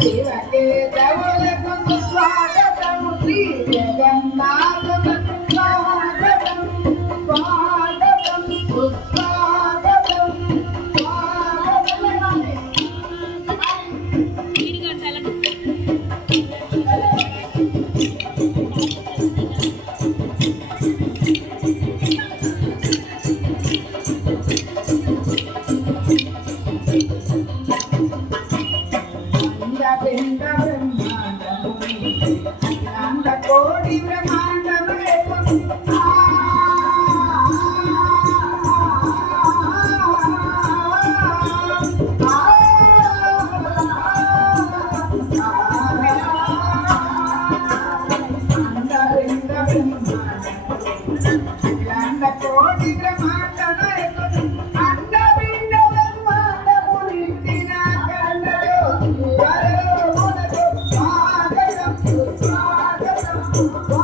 శివకే తవ Boom, boom.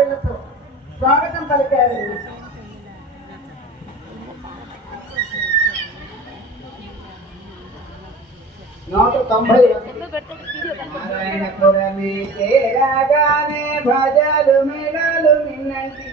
భావనలతో స్వాగతం పలికారు. నూట తొంభై నారాయణ పురమి చేరగానే భజలు మెడలు మిన్నంటి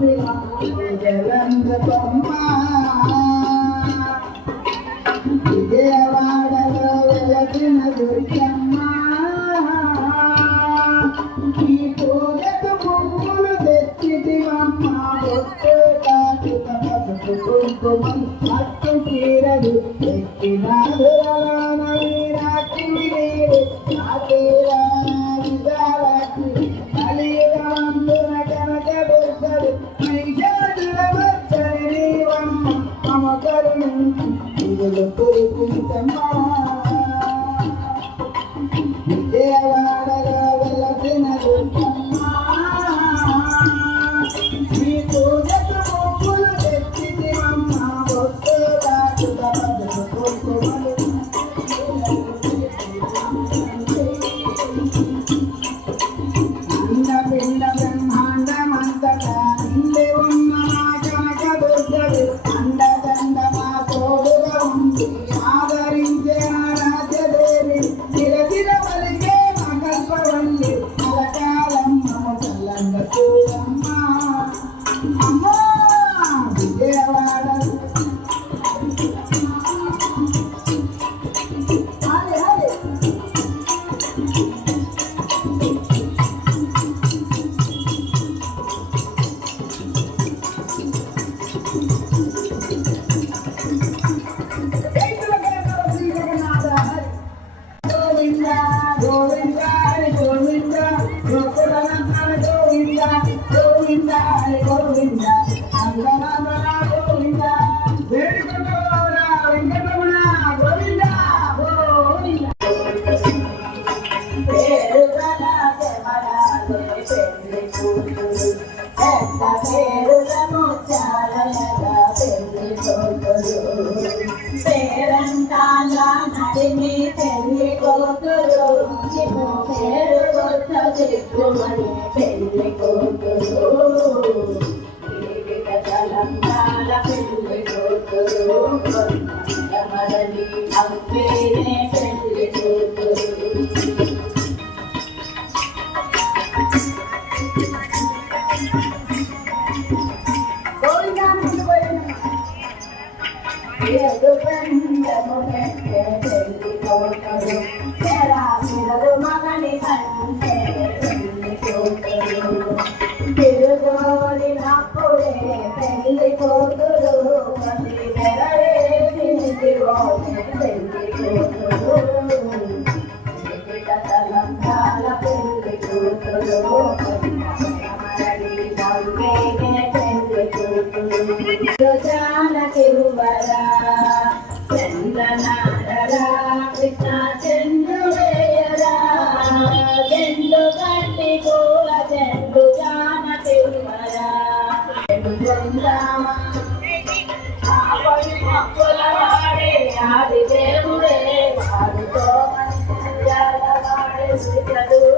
ಿ expliquer à d'autres.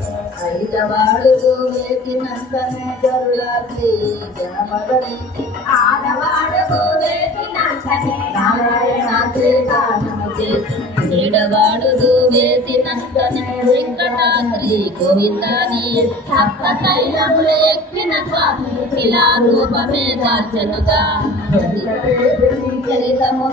ఐదవాడుకు వేసినంతనే గరుడాద్రి జనమరణి ఆడవాడుకు వేసినంతనే నారాయణాద్రి చెడవాడుదు వేసిన వెంకటాద్రి గోవిందని సప్త శైలములు ఎక్కిన స్వామి శిలా రూపమే దాల్చనుగా చరితము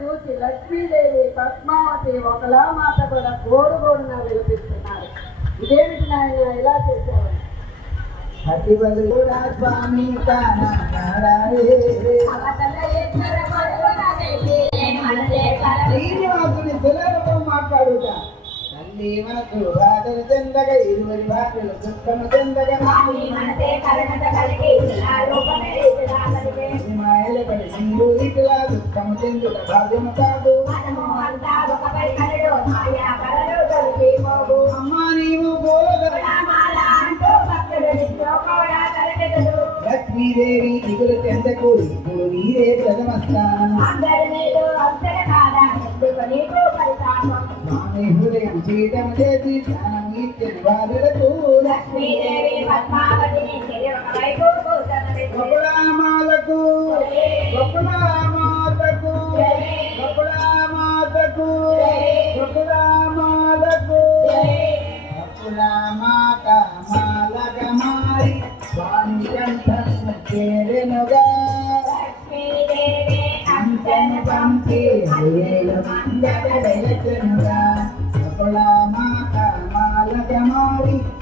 చూసి లక్ష్మీదేవి పద్మావతి ఒకలా మాట కూడా గోడు గోడున విలపిస్తున్నారు. ఇదేమిటి నాయన ఇలా చేశారు? స్వామి శ్రీనివాసుని పిల్లలతో మాట్లాడుతా. దేవనకు బాధలు చెందగ ఇరువరి బాధలు దుఃఖము చెందగ మాయలపడి హిందూ ఇట్లా దుఃఖము చెందుట భాగ్యము కాదు. అమ్మా నీవు లక్ష్మీదేవి దిగులు దాని హృదయం పీఠం చేసి ధ్యానం ఇచ్చిన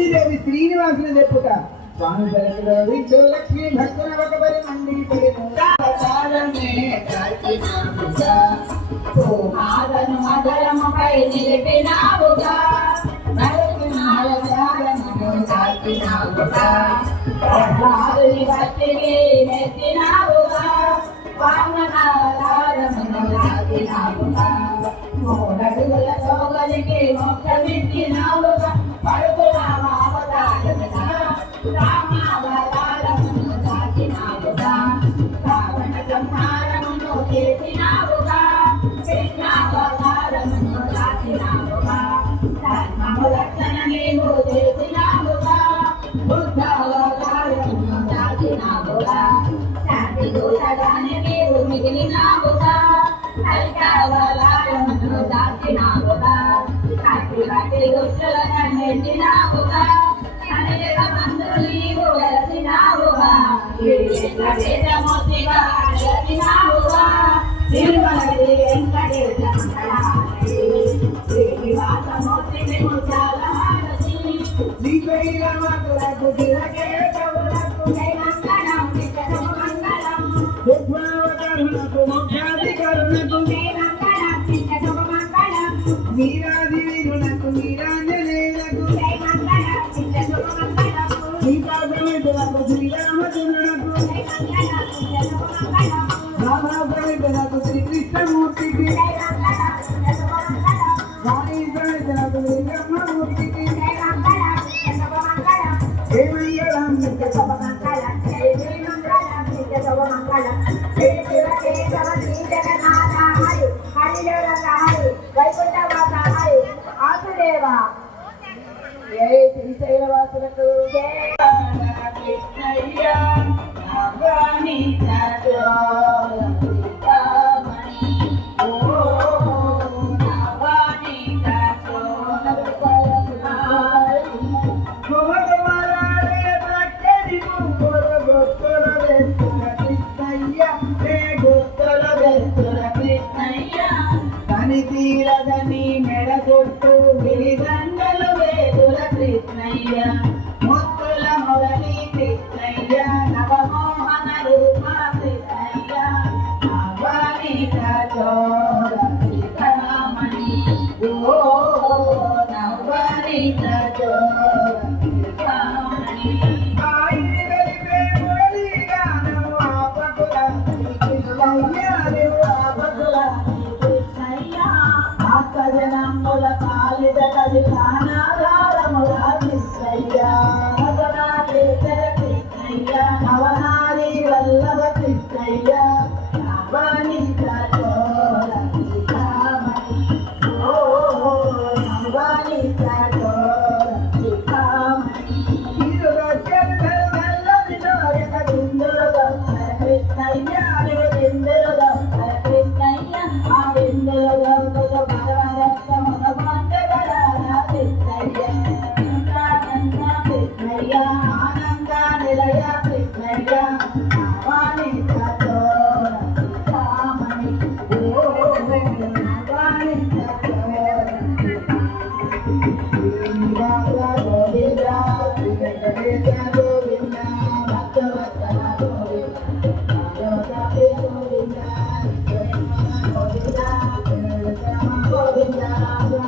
లక్ష్మీదేవి శ్రీనివాసుని చెప్పుట స్వామి పలికిలోవి లక్ష్మీ భక్తుల ఒకరి మండి మదరముపై నిలిపినావుగా మెచ్చినావుగా వామనారమును సాగినావుగా మూడడుగుల సోగలికి మోక్షమిచ్చి ¡Vamos! శ్రీ శ్రీరామ కుల కుటిలకే ได้ Obrigada.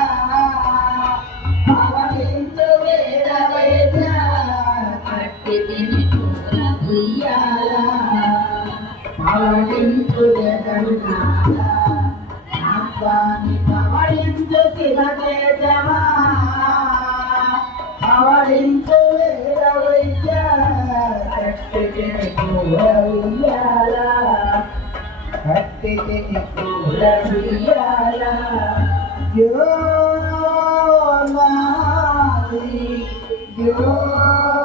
You're my, you're